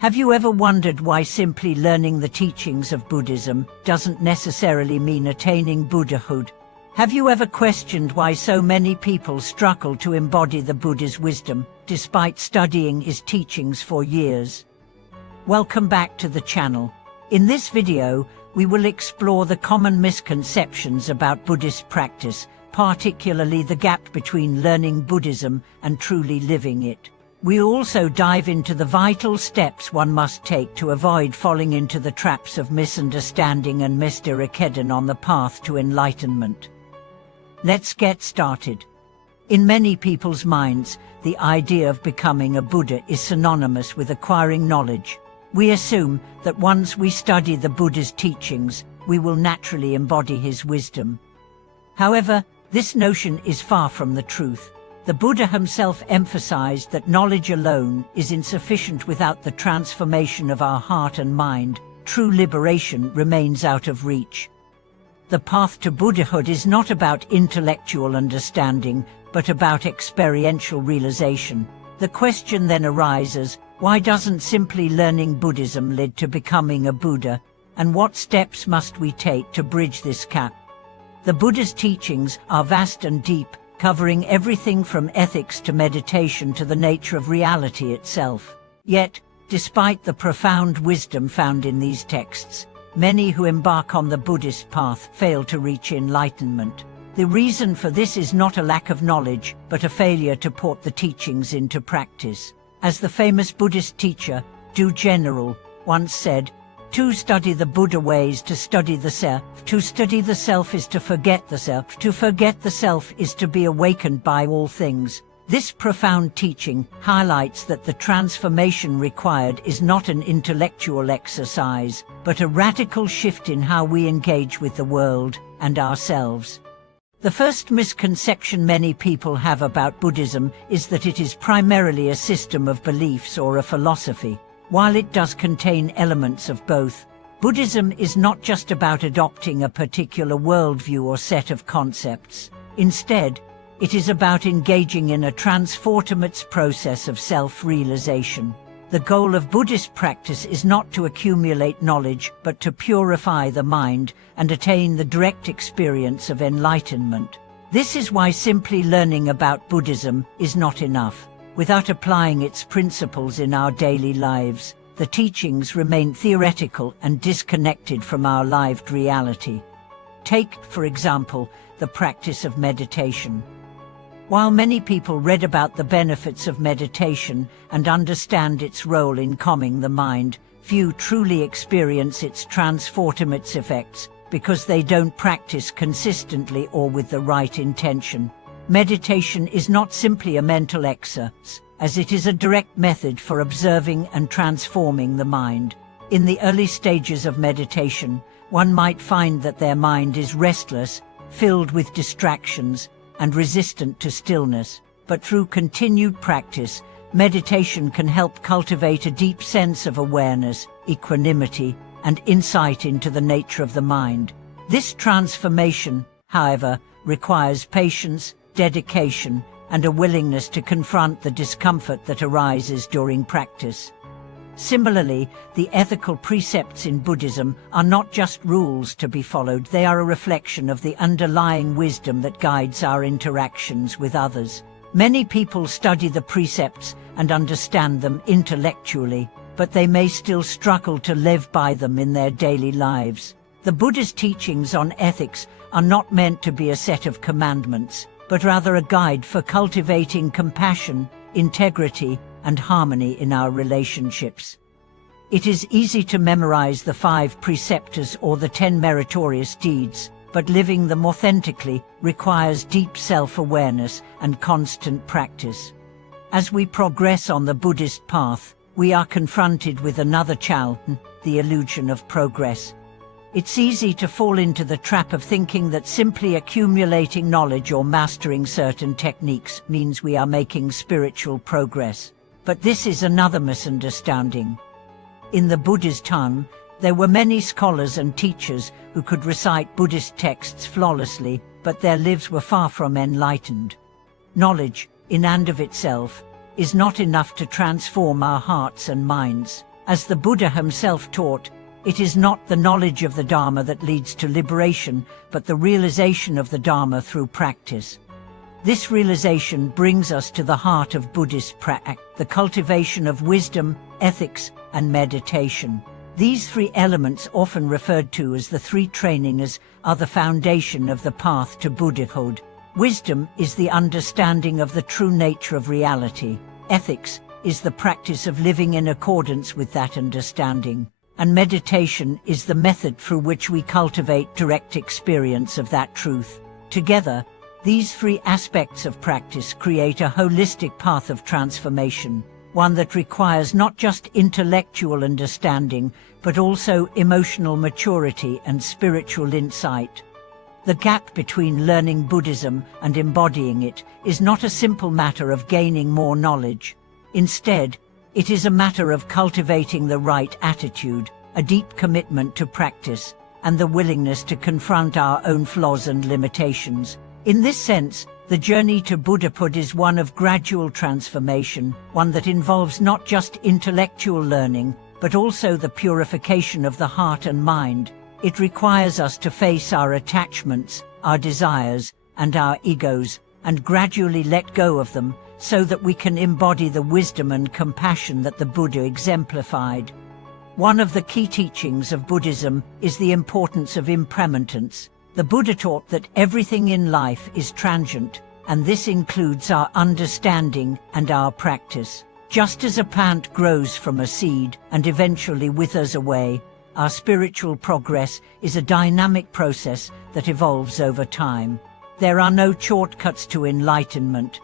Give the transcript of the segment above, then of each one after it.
Have you ever wondered why simply learning the teachings of Buddhism doesn't necessarily mean attaining Buddhahood? Have you ever questioned why so many people struggle to embody the Buddha's wisdom, despite studying his teachings for years? Welcome back to the channel. In this video, we will explore the common misconceptions about Buddhist practice, particularly the gap between learning Buddhism and truly living it. We'll also dive into the vital steps one must take to avoid falling into the traps of misunderstanding and misdirection on the path to enlightenment. Let's get started. In many people's minds, the idea of becoming a Buddha is synonymous with acquiring knowledge. We assume that once we study the Buddha's teachings, we will naturally embody his wisdom. However, this notion is far from the truth. The Buddha himself emphasized that knowledge alone is insufficient without the transformation of our heart and mind. True liberation remains out of reach. The path to Buddhahood is not about intellectual understanding, but about experiential realization. The question then arises, why doesn't simply learning Buddhism lead to becoming a Buddha, and what steps must we take to bridge this gap? The Buddha's teachings are vast and deep, covering everything from ethics to meditation to the nature of reality itself. Yet, despite the profound wisdom found in these texts, many who embark on the Buddhist path fail to reach enlightenment. The reason for this is not a lack of knowledge, but a failure to put the teachings into practice. As the famous Buddhist teacher, Du General, once said, "To study the Buddha ways to study the self. To study the self is to forget the self. To forget the self is to be awakened by all things." This profound teaching highlights that the transformation required is not an intellectual exercise, but a radical shift in how we engage with the world and ourselves. The first misconception many people have about Buddhism is that it is primarily a system of beliefs or a philosophy. While it does contain elements of both, Buddhism is not just about adopting a particular worldview or set of concepts. Instead, it is about engaging in a transformative process of self-realization. The goal of Buddhist practice is not to accumulate knowledge, but to purify the mind and attain the direct experience of enlightenment. This is why simply learning about Buddhism is not enough. Without applying its principles in our daily lives, the teachings remain theoretical and disconnected from our lived reality. Take, for example, the practice of meditation. While many people read about the benefits of meditation and understand its role in calming the mind, few truly experience its transformative effects because they don't practice consistently or with the right intention. Meditation is not simply a mental exercise, as it is a direct method for observing and transforming the mind. In the early stages of meditation, one might find that their mind is restless, filled with distractions, and resistant to stillness. But through continued practice, meditation can help cultivate a deep sense of awareness, equanimity, and insight into the nature of the mind. This transformation, however, requires patience, dedication, and a willingness to confront the discomfort that arises during practice. Similarly, the ethical precepts in Buddhism are not just rules to be followed, they are a reflection of the underlying wisdom that guides our interactions with others. Many people study the precepts and understand them intellectually, but they may still struggle to live by them in their daily lives. The Buddha's teachings on ethics are not meant to be a set of commandments, but rather a guide for cultivating compassion, integrity, and harmony in our relationships. It is easy to memorize the 5 precepts or the 10 meritorious deeds, but living them authentically requires deep self-awareness and constant practice. As we progress on the Buddhist path, we are confronted with another challenge, the illusion of progress. It's easy to fall into the trap of thinking that simply accumulating knowledge or mastering certain techniques means we are making spiritual progress. But this is another misunderstanding. In the Buddha's time, there were many scholars and teachers who could recite Buddhist texts flawlessly, but their lives were far from enlightened. Knowledge, in and of itself, is not enough to transform our hearts and minds. As the Buddha himself taught, it is not the knowledge of the Dharma that leads to liberation, but the realization of the Dharma through practice. This realization brings us to the heart of Buddhist practice, the cultivation of wisdom, ethics, and meditation. These three elements, often referred to as the three trainings, are the foundation of the path to Buddhahood. Wisdom is the understanding of the true nature of reality. Ethics is the practice of living in accordance with that understanding. And meditation is the method through which we cultivate direct experience of that truth. Together, these three aspects of practice create a holistic path of transformation, one that requires not just intellectual understanding, but also emotional maturity and spiritual insight. The gap between learning Buddhism and embodying it is not a simple matter of gaining more knowledge. Instead, it is a matter of cultivating the right attitude, a deep commitment to practice, and the willingness to confront our own flaws and limitations. In this sense, the journey to Buddhahood is one of gradual transformation, one that involves not just intellectual learning, but also the purification of the heart and mind. It requires us to face our attachments, our desires, and our egos, and gradually let go of them, so that we can embody the wisdom and compassion that the Buddha exemplified. One of the key teachings of Buddhism is the importance of impermanence. The Buddha taught that everything in life is transient, and this includes our understanding and our practice. Just as a plant grows from a seed and eventually withers away, our spiritual progress is a dynamic process that evolves over time. There are no shortcuts to enlightenment,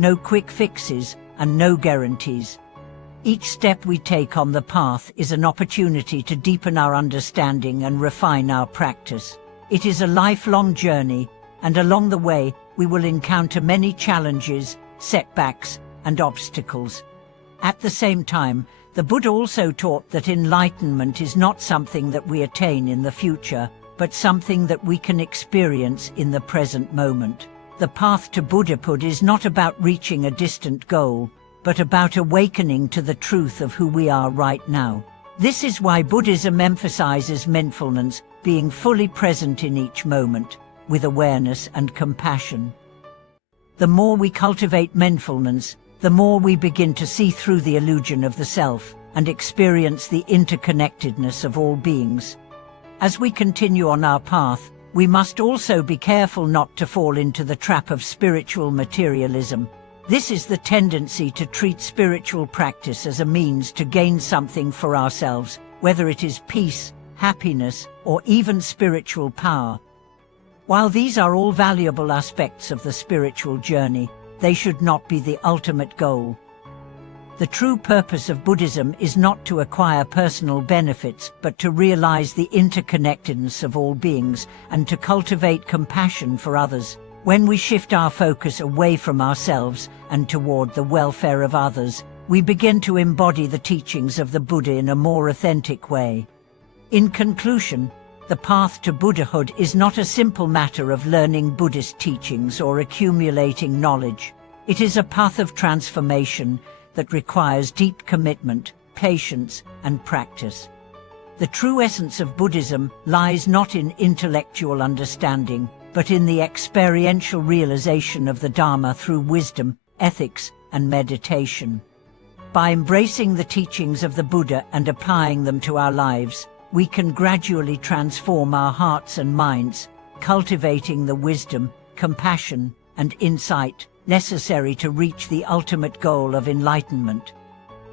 no quick fixes, and no guarantees. Each step we take on the path is an opportunity to deepen our understanding and refine our practice. It is a lifelong journey, and along the way, we will encounter many challenges, setbacks, and obstacles. At the same time, the Buddha also taught that enlightenment is not something that we attain in the future, but something that we can experience in the present moment. The path to Buddhahood is not about reaching a distant goal, but about awakening to the truth of who we are right now. This is why Buddhism emphasizes mindfulness, being fully present in each moment, with awareness and compassion. The more we cultivate mindfulness, the more we begin to see through the illusion of the self and experience the interconnectedness of all beings. As we continue on our path, we must also be careful not to fall into the trap of spiritual materialism. This is the tendency to treat spiritual practice as a means to gain something for ourselves, whether it is peace, happiness, or even spiritual power. While these are all valuable aspects of the spiritual journey, they should not be the ultimate goal. The true purpose of Buddhism is not to acquire personal benefits, but to realize the interconnectedness of all beings and to cultivate compassion for others. When we shift our focus away from ourselves and toward the welfare of others, we begin to embody the teachings of the Buddha in a more authentic way. In conclusion, the path to Buddhahood is not a simple matter of learning Buddhist teachings or accumulating knowledge. It is a path of transformation that requires deep commitment, patience, and practice. The true essence of Buddhism lies not in intellectual understanding, but in the experiential realization of the Dharma through wisdom, ethics, and meditation. By embracing the teachings of the Buddha and applying them to our lives, we can gradually transform our hearts and minds, cultivating the wisdom, compassion, and insight necessary to reach the ultimate goal of enlightenment.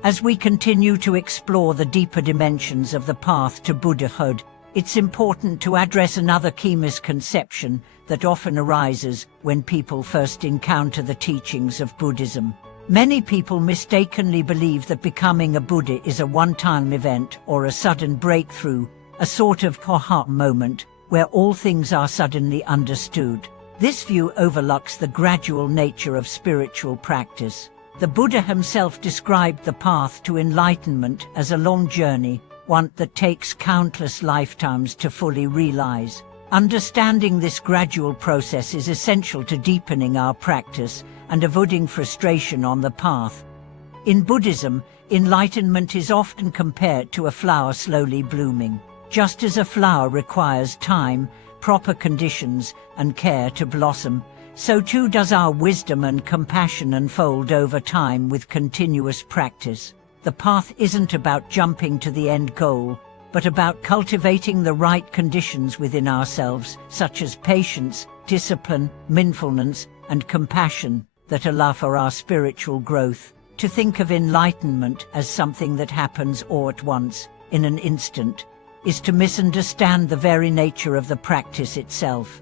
As we continue to explore the deeper dimensions of the path to Buddhahood, it's important to address another key misconception that often arises when people first encounter the teachings of Buddhism. Many people mistakenly believe that becoming a Buddha is a one-time event or a sudden breakthrough, a sort of aha moment where all things are suddenly understood. This view overlooks the gradual nature of spiritual practice. The Buddha himself described the path to enlightenment as a long journey, one that takes countless lifetimes to fully realize. Understanding this gradual process is essential to deepening our practice and avoiding frustration on the path. In Buddhism, enlightenment is often compared to a flower slowly blooming. Just as a flower requires time, proper conditions, and care to blossom, so too does our wisdom and compassion unfold over time with continuous practice. The path isn't about jumping to the end goal, but about cultivating the right conditions within ourselves, such as patience, discipline, mindfulness, and compassion, that allow for our spiritual growth. To think of enlightenment as something that happens all at once, in an instant, is to misunderstand the very nature of the practice itself.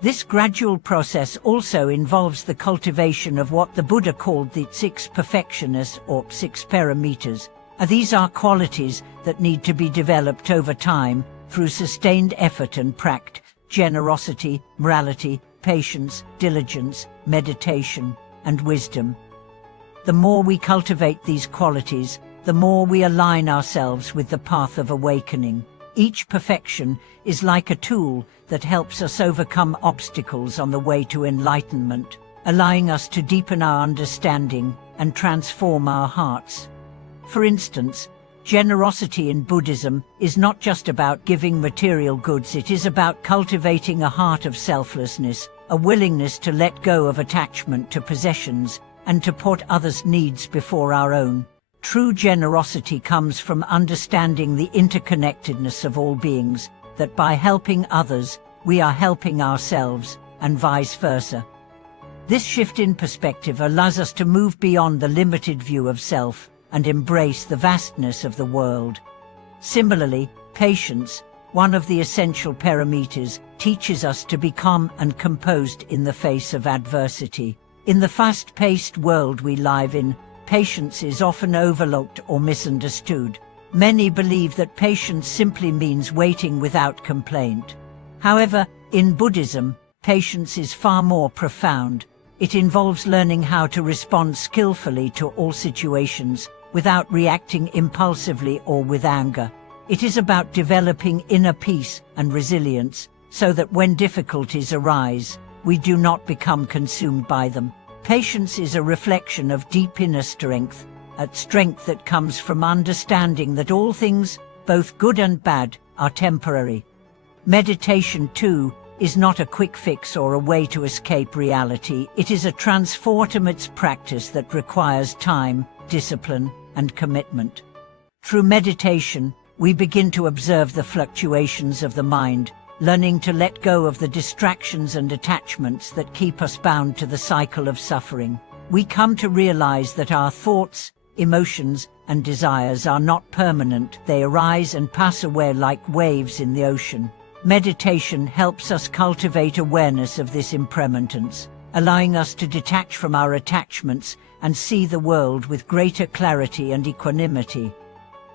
This gradual process also involves the cultivation of what the Buddha called the 6 perfectioners or 6 paramitas. These are qualities that need to be developed over time through sustained effort and practice: generosity, morality, patience, diligence, meditation, and wisdom. The more we cultivate these qualities, the more we align ourselves with the path of awakening. Each perfection is like a tool that helps us overcome obstacles on the way to enlightenment, allowing us to deepen our understanding and transform our hearts. For instance, generosity in Buddhism is not just about giving material goods, it is about cultivating a heart of selflessness, a willingness to let go of attachment to possessions, and to put others' needs before our own. True generosity comes from understanding the interconnectedness of all beings, that by helping others, we are helping ourselves, and vice versa. This shift in perspective allows us to move beyond the limited view of self and embrace the vastness of the world. Similarly, patience, one of the essential paramitas, teaches us to be calm and composed in the face of adversity. In the fast-paced world we live in, patience is often overlooked or misunderstood. Many believe that patience simply means waiting without complaint. However, in Buddhism, patience is far more profound. It involves learning how to respond skillfully to all situations, without reacting impulsively or with anger. It is about developing inner peace and resilience, so that when difficulties arise, we do not become consumed by them. Patience is a reflection of deep inner strength, a strength that comes from understanding that all things, both good and bad, are temporary. Meditation, too, is not a quick fix or a way to escape reality. It is a transformative practice that requires time, discipline, and commitment. Through meditation, we begin to observe the fluctuations of the mind, learning to let go of the distractions and attachments that keep us bound to the cycle of suffering. We come to realize that our thoughts, emotions, and desires are not permanent. They arise and pass away like waves in the ocean. Meditation helps us cultivate awareness of this impermanence, allowing us to detach from our attachments and see the world with greater clarity and equanimity.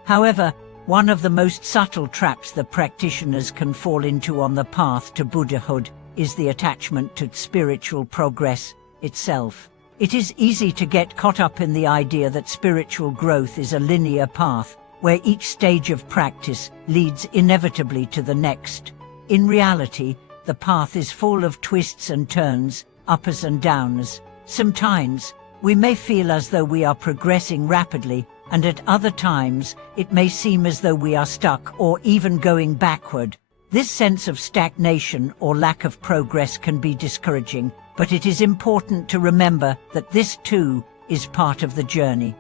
However, one of the most subtle traps that practitioners can fall into on the path to Buddhahood is the attachment to spiritual progress itself. It is easy to get caught up in the idea that spiritual growth is a linear path, where each stage of practice leads inevitably to the next. In reality, the path is full of twists and turns, uppers and downers. Sometimes, we may feel as though we are progressing rapidly, and at other times, it may seem as though we are stuck or even going backward. This sense of stagnation or lack of progress can be discouraging, but it is important to remember that this too is part of the journey.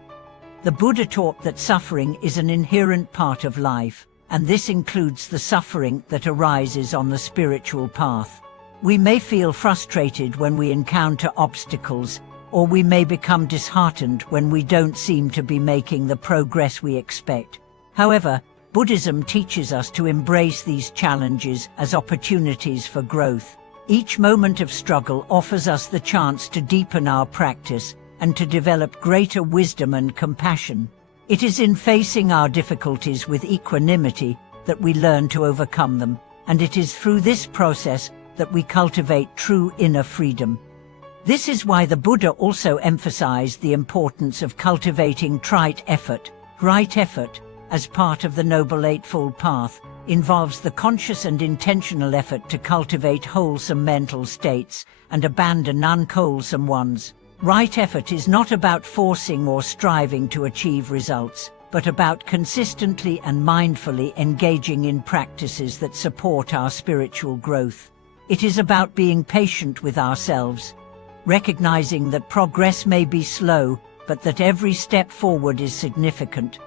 The Buddha taught that suffering is an inherent part of life, and this includes the suffering that arises on the spiritual path. We may feel frustrated when we encounter obstacles, or we may become disheartened when we don't seem to be making the progress we expect. However, Buddhism teaches us to embrace these challenges as opportunities for growth. Each moment of struggle offers us the chance to deepen our practice and to develop greater wisdom and compassion. It is in facing our difficulties with equanimity that we learn to overcome them, and it is through this process that we cultivate true inner freedom. This is why the Buddha also emphasized the importance of cultivating right effort. Right effort, as part of the Noble Eightfold Path, involves the conscious and intentional effort to cultivate wholesome mental states and abandon unwholesome ones. Right effort is not about forcing or striving to achieve results, but about consistently and mindfully engaging in practices that support our spiritual growth. It is about being patient with ourselves, recognizing that progress may be slow, but that every step forward is significant.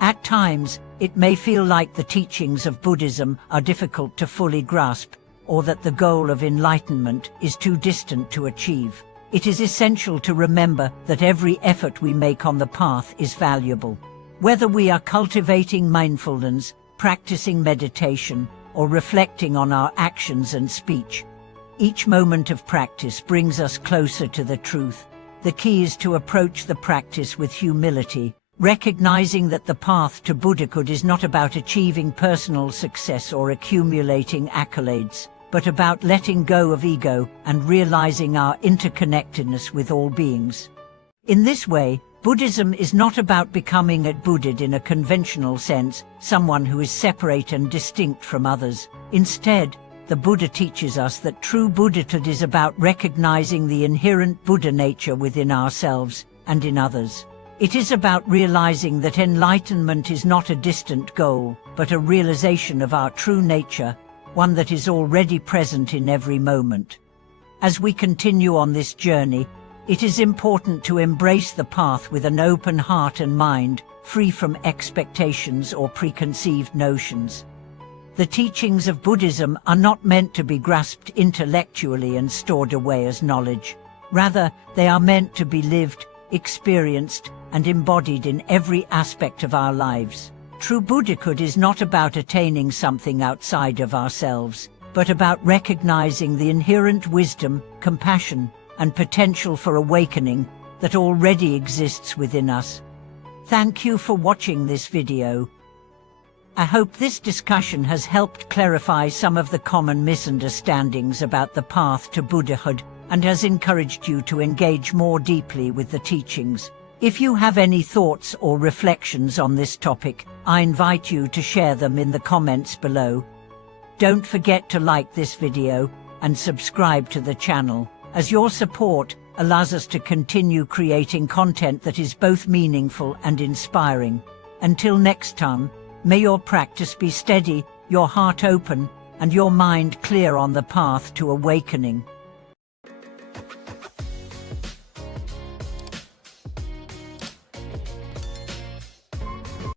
At times, it may feel like the teachings of Buddhism are difficult to fully grasp, or that the goal of enlightenment is too distant to achieve. It is essential to remember that every effort we make on the path is valuable. Whether we are cultivating mindfulness, practicing meditation, or reflecting on our actions and speech, each moment of practice brings us closer to the truth. The key is to approach the practice with humility, recognizing that the path to Buddhahood is not about achieving personal success or accumulating accolades, but about letting go of ego and realizing our interconnectedness with all beings. In this way, Buddhism is not about becoming a Buddha in a conventional sense, someone who is separate and distinct from others. Instead, the Buddha teaches us that true Buddhahood is about recognizing the inherent Buddha nature within ourselves and in others. It is about realizing that enlightenment is not a distant goal, but a realization of our true nature, one that is already present in every moment. As we continue on this journey, it is important to embrace the path with an open heart and mind, free from expectations or preconceived notions. The teachings of Buddhism are not meant to be grasped intellectually and stored away as knowledge. Rather, they are meant to be lived, experienced, and embodied in every aspect of our lives. True Buddhahood is not about attaining something outside of ourselves, but about recognizing the inherent wisdom, compassion, and potential for awakening that already exists within us. Thank you for watching this video. I hope this discussion has helped clarify some of the common misunderstandings about the path to Buddhahood and has encouraged you to engage more deeply with the teachings. If you have any thoughts or reflections on this topic, I invite you to share them in the comments below. Don't forget to like this video and subscribe to the channel, as your support allows us to continue creating content that is both meaningful and inspiring. Until next time, may your practice be steady, your heart open, and your mind clear on the path to awakening.